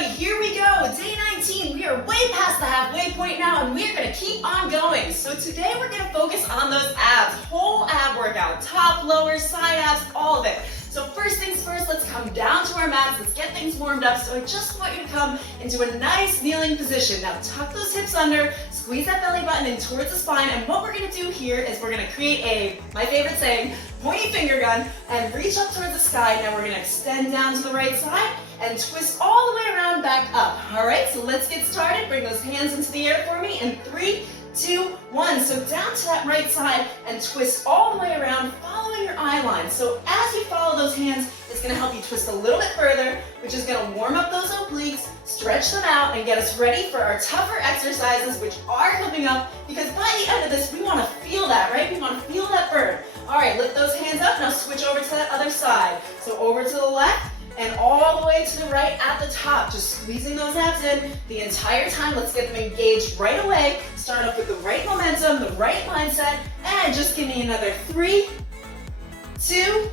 everybody, here we go. Day 19, we are way past the halfway point now and we're gonna keep on going. So today we're gonna focus on those abs, whole ab workout, top, lower, side abs, all of it. So first things first, let's come down to our mats, let's get things warmed up. So I just want you to come into a nice kneeling position. Now tuck those hips under, squeeze that belly button in towards the spine, and what we're gonna do here is we're gonna create my favorite saying, pointy finger gun, and reach up towards the sky. Now we're gonna extend down to the right side and twist all the way around back up. All right, so let's get started. Bring those hands into the air for me in 3, 2, 1. So down to that right side and twist all the way around, following your eye line. So as you follow those hands, it's gonna help you twist a little bit further, which is gonna warm up those obliques, stretch them out, and get us ready for our tougher exercises, which are coming up, because by the end of this, we wanna feel that, right? We wanna feel that burn. All right, lift those hands up. Now switch over to that other side. So over to the left, and all the way to the right at the top, just squeezing those abs in the entire time. Let's get them engaged right away. Start off with the right momentum, the right mindset, and just give me another 3, 2,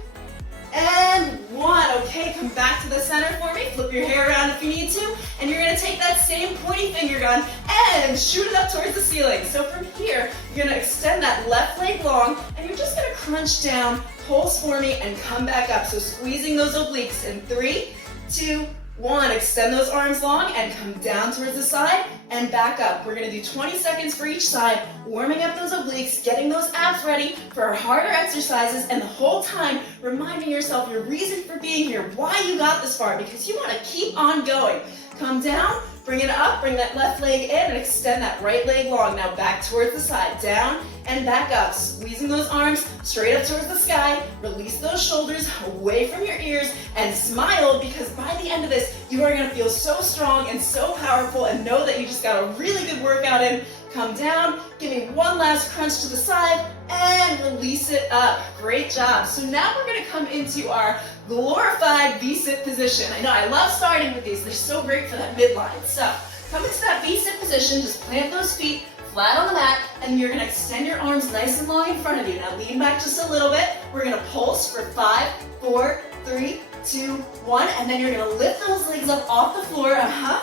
and 1. Okay, come back to the center for me. Flip your hair around if you need to, and you're gonna take that same pointy finger gun and shoot it up towards the ceiling. So from here, you're gonna extend that left leg long, and you're just gonna crunch down, pulse for me, and come back up. So squeezing those obliques in 3, 2, 1. Extend those arms long and come down towards the side and back up. We're gonna do 20 seconds for each side, warming up those obliques, getting those abs ready for our harder exercises, and the whole time reminding yourself your reason for being here, why you got this far, because you wanna keep on going. Come down, bring it up, bring that left leg in, and extend that right leg long. Now back towards the side, down and back up, squeezing those arms straight up towards the sky. Release those shoulders away from your ears and smile, because by the end of this, you are gonna feel so strong and so powerful, and know that you just got a really good workout in. Come down, give me one last crunch to the side, and release it up. Great job. So now we're gonna come into our glorified V-sit position. I know, I love starting with these. They're so great for that midline. So come into that V-sit position, just plant those feet flat on the mat, and you're gonna extend your arms nice and long in front of you. Now lean back just a little bit. We're gonna pulse for 5, 4, 3, 2, 1, and then you're gonna lift those legs up off the floor,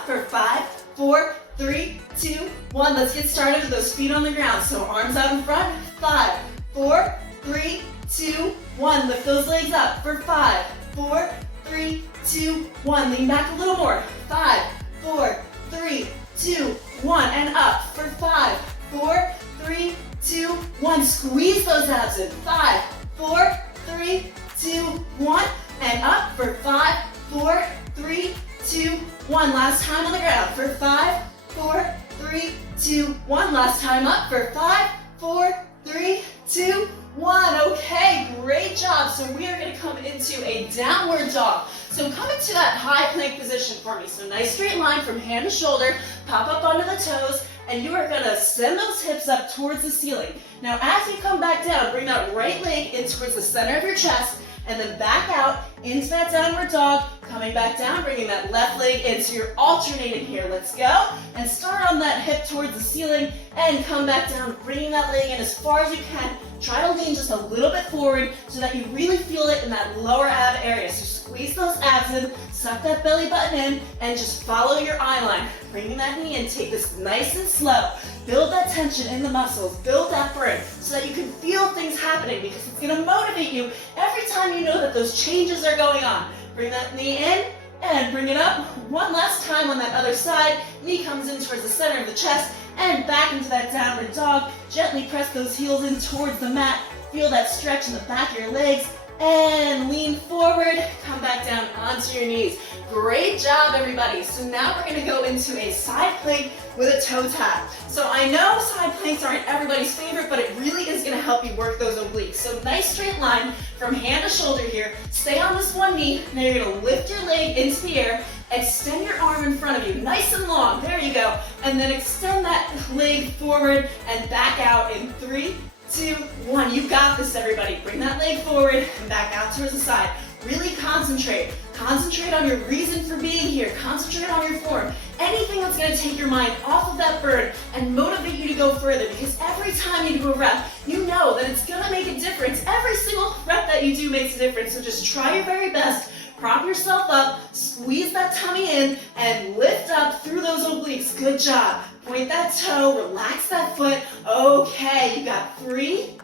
for 5, 4, 3, 2, 1. Let's get started with those feet on the ground. So arms out in front, 5, 4, 3, 2, 1. Lift those legs up for 5, 4, 3, 2, 1. Lean back a little more. 5, 4, 3, 2, 1. And up for 5, 4, 3, 2, 1. Squeeze those abs in. 5, 4, 3, 2, 1. And up for 5, 4, 3, 2, 1. Last time on the ground for 5, 4, 3, 2, 1. Last time up for 5, 4, 3, 2, 1. Okay, great job. So we are gonna come into a downward dog. So come into that high plank position for me. So nice straight line from hand to shoulder, pop up onto the toes, and you are gonna send those hips up towards the ceiling. Now as you come back down, bring that right leg in towards the center of your chest, and then back out into that downward dog, coming back down, bringing that left leg in. So you're alternating here. Let's go. And start on that hip towards the ceiling and come back down, bringing that leg in as far as you can. Try to lean just a little bit forward so that you really feel it in that lower ab area. So squeeze those abs in, suck that belly button in, and just follow your eye line. Bringing that knee in, take this nice and slow. Build that tension in the muscles, build that burn so that you can feel things happening, because it's gonna motivate you every time you know that those changes are going on. Bring that knee in and bring it up. One last time on that other side. Knee comes in towards the center of the chest and back into that downward dog. Gently press those heels in towards the mat. Feel that stretch in the back of your legs. And lean forward, come back down onto your knees. Great job, everybody. So now we're gonna go into a side plank with a toe tap. So I know side planks aren't everybody's favorite, but it really is gonna help you work those obliques. So nice straight line from hand to shoulder here. Stay on this one knee. Now you're gonna lift your leg into the air, extend your arm in front of you, nice and long, there you go. And then extend that leg forward and back out in 3, 2, 1. You got this, everybody. Bring that leg forward and back out towards the side. Really concentrate. Concentrate on your reason for being here. Concentrate on your form. Anything that's going to take your mind off of that burn and motivate you to go further, because every time you do a rep, you know that it's going to make a difference. Every single rep that you do makes a difference. So just try your very best. prop yourself up, squeeze that tummy in, and lift up through those obliques. Good job. Point that toe, relax that foot. Okay, you got 3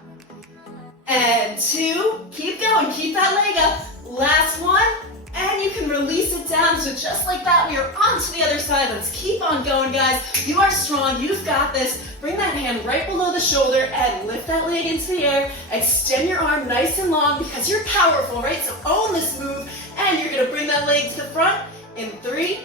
and 2. Keep going, keep that leg up. Last one, and you can release it down. So just like that, we are on to the other side. Let's keep on going, guys. You are strong, you've got this. Bring that hand right below the shoulder and lift that leg into the air. Extend your arm nice and long because you're powerful, right? So own this move, and you're gonna bring that leg to the front in 3,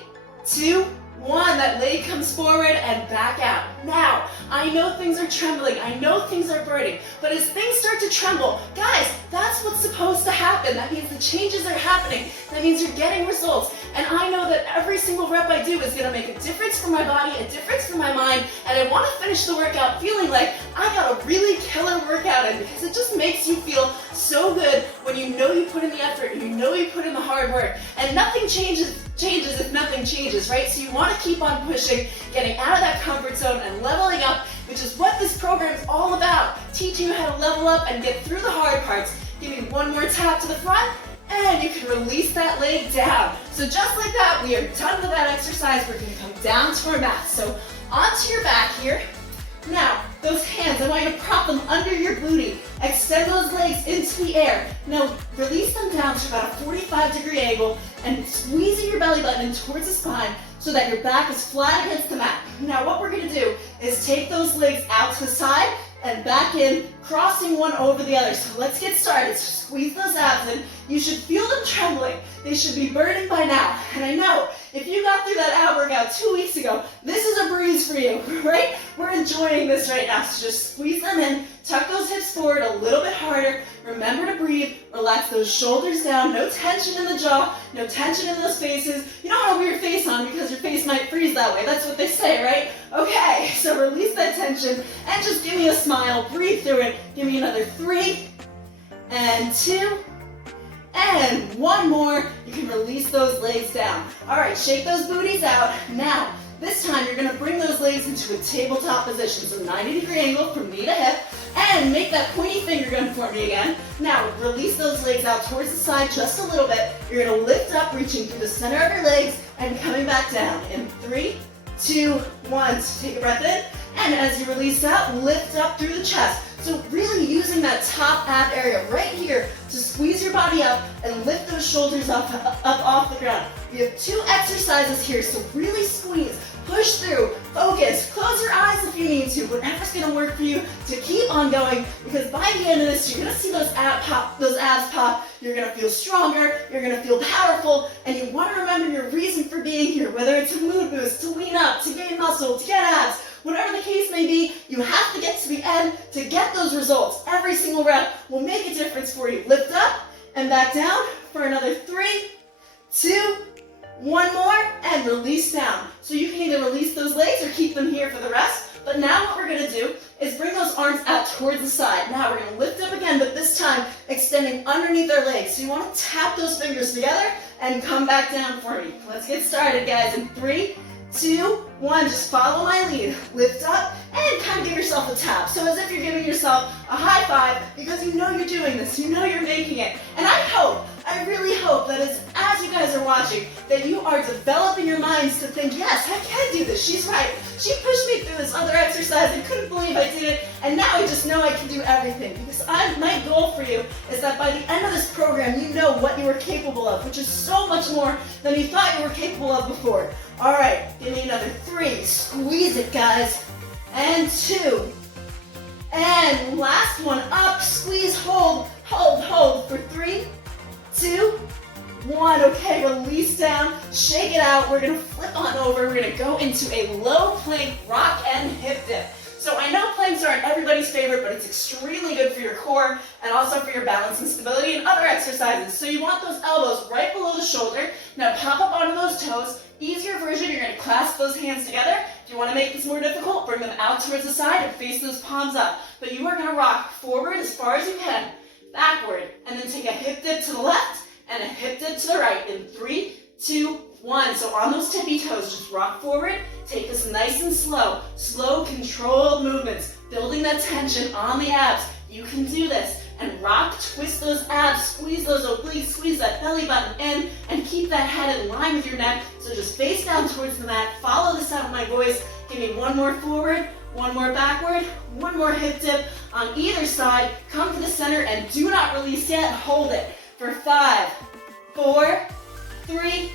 2, 1. That leg comes forward and back out. Now, I know things are trembling. I know things are burning. But as things start to tremble, guys, that's what's supposed to happen. That means the changes are happening. That means you're getting results. And I know that every single rep I do is going to make a difference for my body, a difference for my mind. And I want to finish the workout feeling like I got a really killer workout in, because it just makes you feel so good when you know you put in the effort and you know you put in the hard work. And nothing changes if nothing changes, right? So you want to keep on pushing, getting out of that comfort zone and leveling up, which is what this program is all about. Teaching you how to level up and get through the hard parts. Give me one more tap to the front, and you can release that leg down. So just like that, we are done with that exercise. We're going to come down to our mat. So onto your back here. Now, those hands, I want you to prop them under your booty. Extend those legs into the air. Now, release them down to about a 45-degree angle and squeezing your belly button in towards the spine so that your back is flat against the mat. Now, what we're going to do is take those legs out to the side and back in, crossing one over the other. So let's get started. So squeeze those abs in. You should feel them trembling. They should be burning by now. And I know, if you got through that ab workout 2 weeks ago, this is a breeze for you, right? We're enjoying this right now. So just squeeze them in, tuck those hips forward a little bit harder. Remember to breathe, relax those shoulders down, no tension in the jaw, no tension in those faces. You don't want a weird face on because your face might freeze that way. That's what they say, right? Okay, so release that tension and just give me a smile. Breathe through it. Give me another 3 and 2 and 1 more. You can release those legs down. All right, shake those booties out. Now, this time you're going to bring those legs into a tabletop position. So 90-degree angle from knee to hip. And make that pointy finger gun for me again. Now, release those legs out towards the side just a little bit. You're going to lift up, reaching through the center of your legs and coming back down in 3, 2, 1. So take a breath in. And as you release out, lift up through the chest. So really using that top ab area right here to squeeze your body up and lift those shoulders up off the ground. We have 2 exercises here, so really squeeze, push through, focus, close your eyes if you need to, whatever's gonna work for you to keep on going, because by the end of this, you're gonna see those abs pop, you're gonna feel stronger, you're gonna feel powerful, and you wanna remember your reason for being here, whether it's a mood boost, to lean up, to gain muscle, to get abs. Whatever the case may be, you have to get to the end to get those results. Every single rep will make a difference for you. Lift up and back down for another 3, 2, 1 more, and release down. So you can either release those legs or keep them here for the rest. But now what we're going to do is bring those arms out towards the side. Now we're going to lift up again, but this time extending underneath our legs. So you want to tap those fingers together and come back down for me. Let's get started, guys, in 3, 2, 1, just follow my lead. Lift up and kind of give yourself a tap. So as if you're giving yourself a high five because you know you're doing this, you know you're making it. And I really hope that as you guys are watching, that you are developing your minds to think, yes, I can do this. She's right. She pushed me through this other exercise. I couldn't believe I did it. And now I just know I can do everything. Because my goal for you is that by the end of this program, you know what you are capable of, which is so much more than you thought you were capable of before. All right, give me another 3. Squeeze it, guys. And 2. And last one up. Squeeze, hold for 3, 2, 1. Okay, release down, shake it out. We're gonna flip on over. We're gonna go into a low plank rock and hip dip. So I know planks aren't everybody's favorite, but it's extremely good for your core and also for your balance and stability and other exercises. So you want those elbows right below the shoulder. Now pop up onto those toes. Easier version, you're gonna clasp those hands together. If you wanna make this more difficult, bring them out towards the side and face those palms up. But you are gonna rock forward as far as you can, backward, and then take a hip dip to the left and a hip dip to the right in 3, 2, 1. So on those tippy toes, just rock forward. Take this nice and slow. Slow, controlled movements. Building that tension on the abs. You can do this. And rock, twist those abs, squeeze those obliques, squeeze that belly button in, and keep that head in line with your neck. So just face down towards the mat. Follow the sound of my voice. Give me one more forward, one more backward, one more hip dip on either side. Come to the center and do not release yet. Hold it for 5, 4, 3,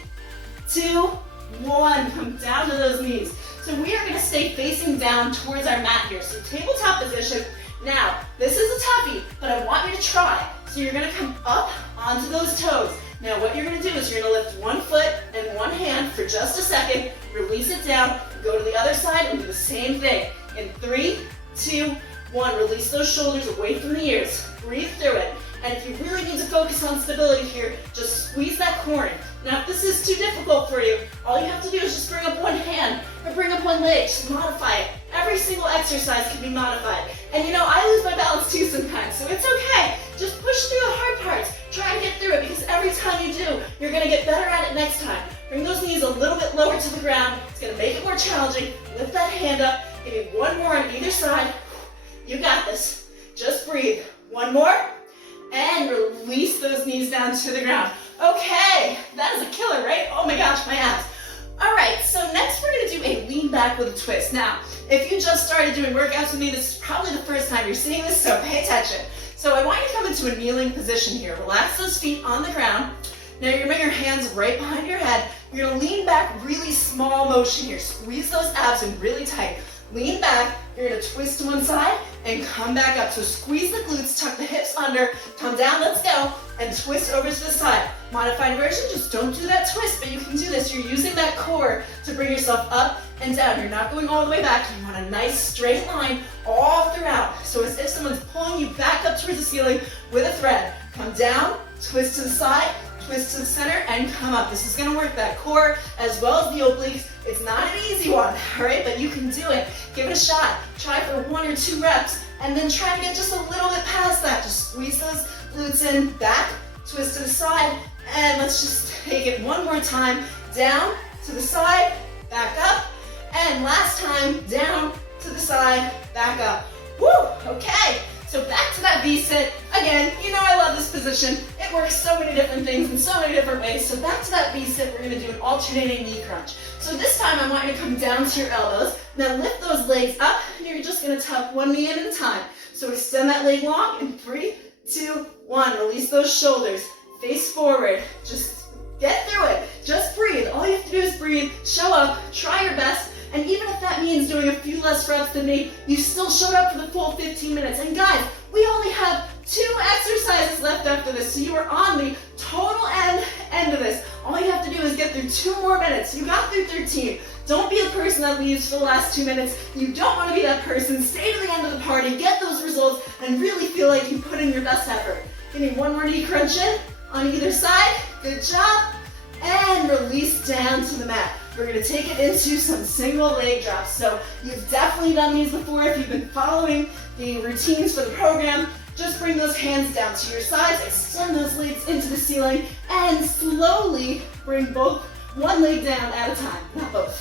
2, 1. Come down to those knees. So we are going to stay facing down towards our mat here. So tabletop position. Now, this is a toughie, but I want you to try. So you're going to come up onto those toes. Now what you're going to do is you're going to lift one foot and one hand for just a second, release it down, go to the other side and do the same thing. In 3, 2, 1, release those shoulders away from the ears. Breathe through it. And if you really need to focus on stability here, just squeeze that core in. Now if this is too difficult for you, all you have to do is just bring up one hand or bring up one leg. Just modify it. Every single exercise can be modified. And you know, I lose my balance too sometimes, so it's okay. Just push through the hard parts. Try and get through it, because every time you do, you're going to get better at it next time. Bring those knees a little bit lower to the ground. It's going to make it more challenging. Lift that hand up. Give me one more on either side. You got this. Just breathe. One more. And release those knees down to the ground. Okay, that is a killer, right? Oh my gosh, my abs. All right, so next we're gonna do a lean back with a twist. Now, if you just started doing workouts with me, this is probably the first time you're seeing this, so pay attention. So I want you to come into a kneeling position here. Relax those feet on the ground. Now you're gonna bring your hands right behind your head. You're gonna lean back, really small motion here. Squeeze those abs in really tight. Lean back, you're gonna twist to one side and come back up. So squeeze the glutes, tuck the hips under, come down, let's go, and twist over to the side. Modified version, just don't do that twist, but you can do this. You're using that core to bring yourself up and down. You're not going all the way back. You want a nice straight line all throughout. So as if someone's pulling you back up towards the ceiling with a thread. Come down, twist to the side, twist to the center, and come up. This is gonna work that core as well as the obliques. It's not an easy one, all right, but you can do it. Give it a shot. Try for 1 or 2 reps, and then try to get just a little bit past that. Just squeeze those glutes in, back, twist to the side, and let's just take it one more time. Down, to the side, back up, and last time, down, to the side, back up. Woo, okay. So back to that V-sit. Again, you know I love this position. It works so many different things in so many different ways. So back to that V-sit, we're gonna do an alternating knee crunch. So this time I want you to come down to your elbows. Now lift those legs up, and you're just gonna tuck one knee in at a time. So extend that leg long in 3, 2, 1. Release those shoulders, face forward. Just get through it, just breathe. All you have to do is breathe, show up, try your best. And even if that means doing a few less reps than me, you still showed up for the full 15 minutes. And guys, we only have 2 exercises left after this, so you are on the total end of this. All you have to do is get through 2 more minutes. You got through 13. Don't be the person that leaves for the last 2 minutes. You don't want to be that person. Stay to the end of the party, get those results, and really feel like you put in your best effort. Give me one more knee crunch in on either side. Good job. And release down to the mat. We're going to take it into some single leg drops. So you've definitely done these before if you've been following the routines for the program. Just bring those hands down to your sides, extend those legs into the ceiling, and slowly bring one leg down at a time, not both.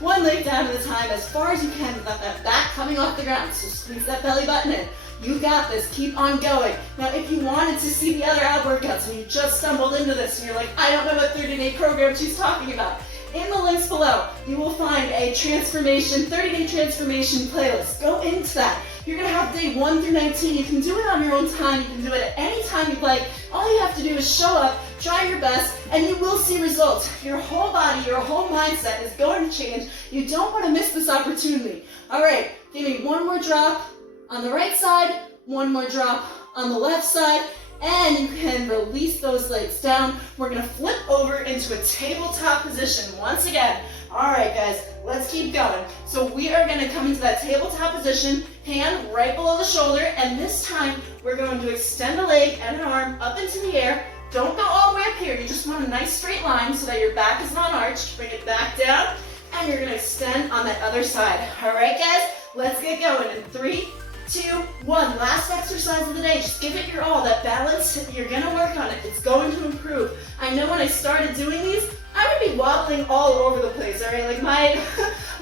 One leg down at a time as far as you can without that back coming off the ground. So squeeze that belly button in. You got this, keep on going. Now if you wanted to see the other ab workouts and you just stumbled into this and you're like, I don't know what 30-day program she's talking about, in the links below, you will find a 30-day transformation playlist. Go into that. You're gonna have day 1 through 19. You can do it on your own time. You can do it at any time you'd like. All you have to do is show up, try your best, and you will see results. Your whole body, your whole mindset is going to change. You don't wanna miss this opportunity. All right, give me one more drop on the right side, one more drop on the left side, and you can release those legs down. We're gonna flip over into a tabletop position once again. All right, guys, let's keep going. So we are gonna come into that tabletop position, hand right below the shoulder, and this time we're going to extend a leg and an arm up into the air. Don't go all the way up here. You just want a nice straight line so that your back is not arched. Bring it back down, and you're gonna extend on that other side. All right, guys, let's get going in 3, 2, 1. Last exercise of the day. Just give it your all. That balance, you're gonna work on it. It's going to improve. I know when I started doing these, I would be wobbling all over the place, all right? Like my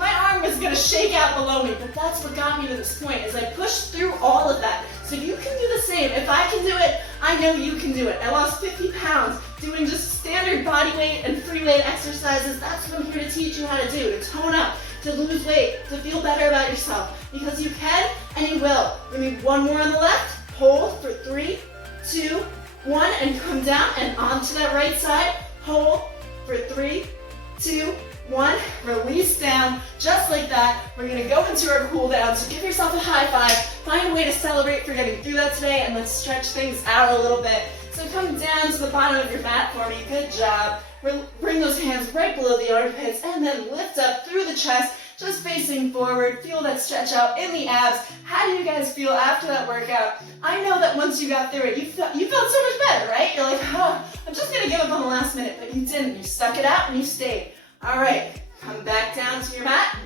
arm was gonna shake out below me, but that's what got me to this point, is I pushed through all of that. So you can do the same. If I can do it, I know you can do it. I lost 50 pounds doing just standard body weight and free weight exercises. That's what I'm here to teach you how to do, to tone up, to lose weight, to feel better about yourself. Because you can and you will. We're gonna do one more on the left. Hold for 3, 2, 1, and come down and onto that right side. Hold for 3, 2, 1, release down, just like that. We're gonna go into our cool down, so give yourself a high five, find a way to celebrate for getting through that today, and let's stretch things out a little bit. So come down to the bottom of your mat for me, good job. Bring those hands right below the armpits, and then lift up through the chest, just facing forward. Feel that stretch out in the abs. How do you guys feel after that workout? I know that once you got through it, you felt so much better, right? You're like, oh, I'm just gonna give up on the last minute, but you didn't. You stuck it out and you stayed. All right, come back down to your mat.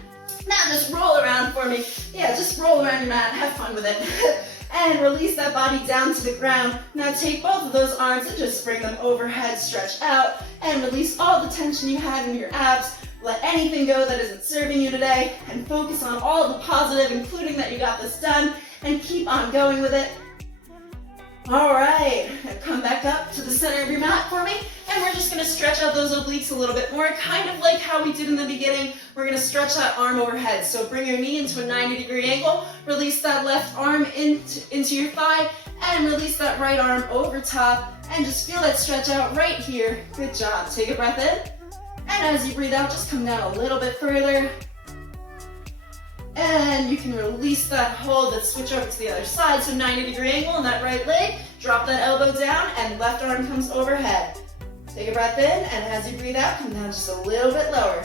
Now just roll around for me. Yeah, just roll around your mat, have fun with it. And release that body down to the ground. Now take both of those arms and just bring them overhead, stretch out, and release all the tension you had in your abs. Let anything go that isn't serving you today, and focus on all the positive, including that you got this done, and keep on going with it. All right, now come back up to the center of your mat for me, and we're just gonna stretch out those obliques a little bit more, kind of like how we did in the beginning. We're gonna stretch that arm overhead. So bring your knee into a 90-degree angle, release that left arm into your thigh, and release that right arm over top, and just feel that stretch out right here. Good job. Take a breath in, and as you breathe out, just come down a little bit further. And you can release that hold. Let's switch over to the other side. So 90-degree angle on that right leg. Drop that elbow down and left arm comes overhead. Take a breath in, and as you breathe out, come down just a little bit lower.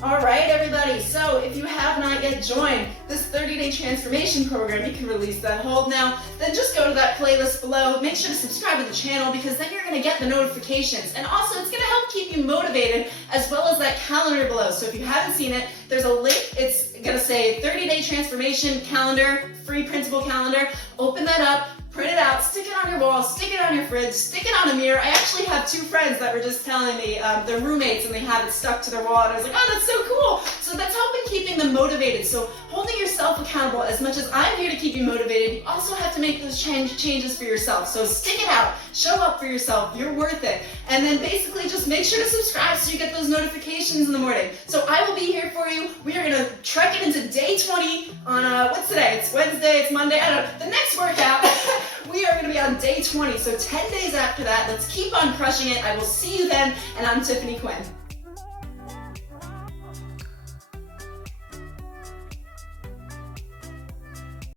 All right, everybody. So if you have not yet joined this 30-day transformation program, you can release that hold now. Then just go to that playlist below. Make sure to subscribe to the channel, because then you're going to get the notifications. And also, it's going to help keep you motivated, as well as that calendar below. So if you haven't seen it, there's a link. It's going to say 30-day transformation calendar, free printable calendar. Open that up. Print it out, stick it on your wall, stick it on your fridge, stick it on a mirror. I actually have 2 friends that were just telling me they're roommates and they have it stuck to their wall, and I was like, oh, that's so cool. So that's helping keeping them motivated. So holding yourself accountable, as much as I'm here to keep you motivated, you also have to make those changes for yourself. So stick it out, show up for yourself, you're worth it. And then basically just make sure to subscribe so you get those notifications in the morning. So I will be here for you. We are gonna trek it into day 20 on, what's today? It's Wednesday, it's Monday, I don't know. The next workout, we are gonna be on day 20. So 10 days after that, let's keep on crushing it. I will see you then, and I'm Tiffany Quinn.